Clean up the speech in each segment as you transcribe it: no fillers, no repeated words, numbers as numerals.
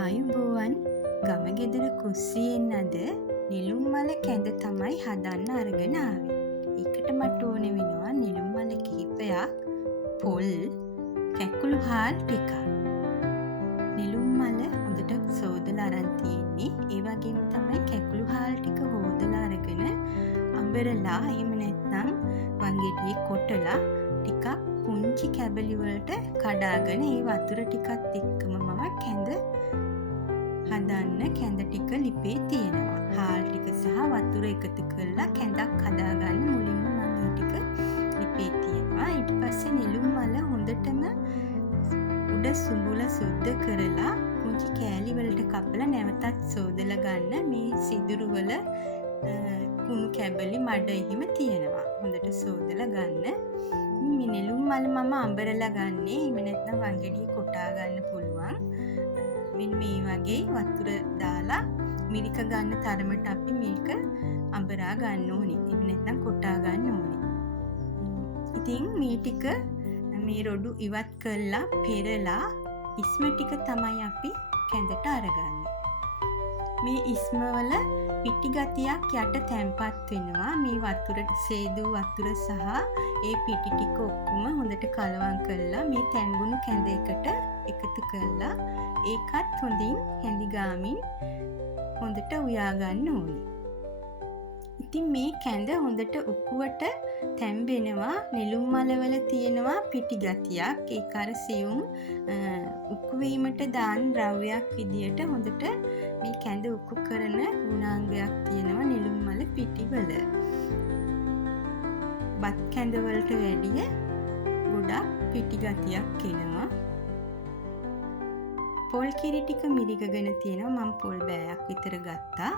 ආයුබෝවන් ගම ගෙදර කුස්සියෙන් අද නිලුම් මල කැඳ තමයි හදන්න අරගෙන ආවේ. ඒකට මට ඕනේ වෙනවා නිලුම් මල කිහිපයක්, පොල්, කැකුළු හාල් ටිකක්. නිලුම් මල හොඳට සෝදලා අරන් තියෙන්නේ. ඒ වගේම තමයි කැකුළු හාල් ටික හොදලා අරගෙන අඹරලා එහෙම නැත්නම් වංගෙඩියේ කොටලා ටිකක් පුංචි කැබලි වලට කඩාගෙන ඒ වතුර ටිකත් එක්කම මම කැඳ හදන්න කැඳ ටික ලිපේ තියෙනවා. හාල් ටික සහ වතුර එකතු කරලා කැඳක් හදාගන්න මුලින්ම මම මේ ටික ලිපේ තියෙනවා. ඊට පස්සේ නිලුම් මල හොඳටම උඩ සුඹුල සුද්ධ කරලා පුංචි කෑලි වලට කපලා නැවතත් සෝදලා ගන්න. මේ සිදුරු වල කුණු කැබලි මඩ එහෙම තියෙනවා. හොඳට සෝදලා ගන්න. මේ නිලුම් මල මම අඹරලා ගන්නේ. එහෙම නැත්නම් වංගෙඩියේ කොටා ගන්න පුළුවන්. මෙන්න මේ වගේ වතුර දාලා මිරික ගන්න තරමට අපි මේක අඹරා ගන්න ඕනේ. එහෙම නැත්නම් කොටා ගන්න ඕනේ. ඉතින් මේ ටික මේ රොඩු ඉවත් කරලා පෙරලා ඉස්ම ටික තමයි අපි කැඳට අරගන්නේ. මේ ඉස්ම වල පිටි ගතියක් යට තැම්පත් වෙනවා. මේ වතුර සේදු වතුර සහ ඒ පිටි ටික ඔක්කොම හොඳට කලවම් කරලා මේ තැම්බුණු කැඳ එකට එකතු කරලා ඒකත් හොඳින් හැඳි ගාමින් හොඳට උයා ගන්න ඕනේ. ඉතින් මේ කැඳ හොඳට උකුවට තැම්බෙනවා. නිලුම් මලවල තියෙනවා පිටි ගතියක්. ඒක අර සියුම් උක්කු වීමට දාන ද්‍රව්‍යයක් විදියට හොඳට මේ කැඳ උක්කු කරන ගුණාංගයක් තියෙනවා නිලුම් මල පිටිවල. බත් කැඳ වලට වැඩිය ගොඩක් පිටි ගතියක් එනවා. පොල් කිරි ටික මිරිකගෙන තියෙනවා. මම පොල් බෑයක් විතර ගත්තා.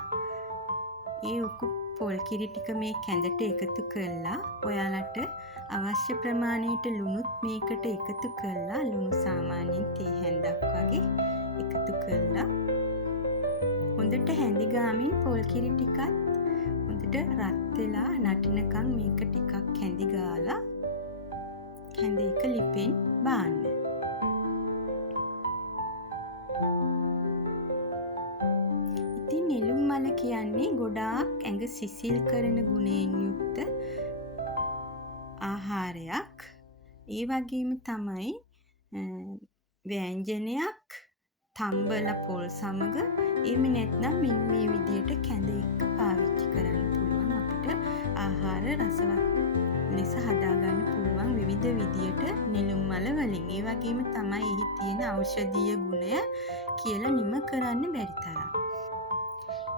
ඒ උක්කු පොල් කිරි ටික මේ කැඳට එකතු කරලා ඔයාලට අවශ්‍ය ප්‍රමාණයට ලුණුත් මේකට එකතු කරලා ලුණු සාමාන්‍යයෙන් තේ හැන්දක් වගේ එකතු කරලා හොඳට හැඳි ගාමින් පොල් කිරි ටිකත් හොඳට රත් වෙලා නටිනකන් මේක ටිකක් හැඳි ගාලා හැඳ එක ලිපෙන් බාන්න. නිලුම් මල කියන්නේ ගොඩාක් ඇඟ සිසිල් කරන ගුණයෙන් යුක්ත ආහාරයක්. ඒ වගේම තමයි ව්‍යංජනයක් තම්බලා පොල් සමග එහෙම නැත්නම් මෙන්න මේ විදියට කැඳ එක්ක පාවිච්චි කරන්න පුළුවන්. අපිට ආහාර රසවත් ලෙස හදාගන්න පුළුවන් විවිධ විදියට නිලුම් මල වලින්. ඒ වගේම තමයි එහි තියෙන ඖෂධීය ගුණය කියලා නිම කරන්න බැරි තරම්.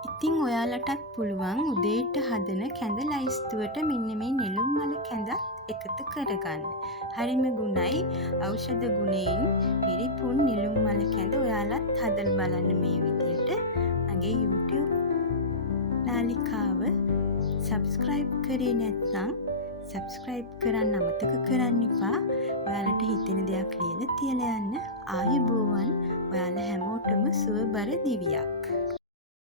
ඉතින් ඔයාලටත් පුළුවන් උදේට හදන කැඳ ලයිස්තුවට මෙන්න මේ නිලුම් මල කැඳත් එකතු කරගන්න. හරිම ගුණයි ඖෂධ ගුණයෙන් පිරිපුන් නිලුම් මල කැඳ ඔයාලත් හදලා බලන්න මේ විදියට. මගේ YouTube නාලිකාව subscribe කරේ නැත්නම් subscribe කරන්න අමතක කරන්න එපා. ඔයාලට හිතෙන දෙයක් ලියලා තියලා යන්න. ආයුබෝවන්. ඔයාලා හැමෝටම සුවබර දිවියක්.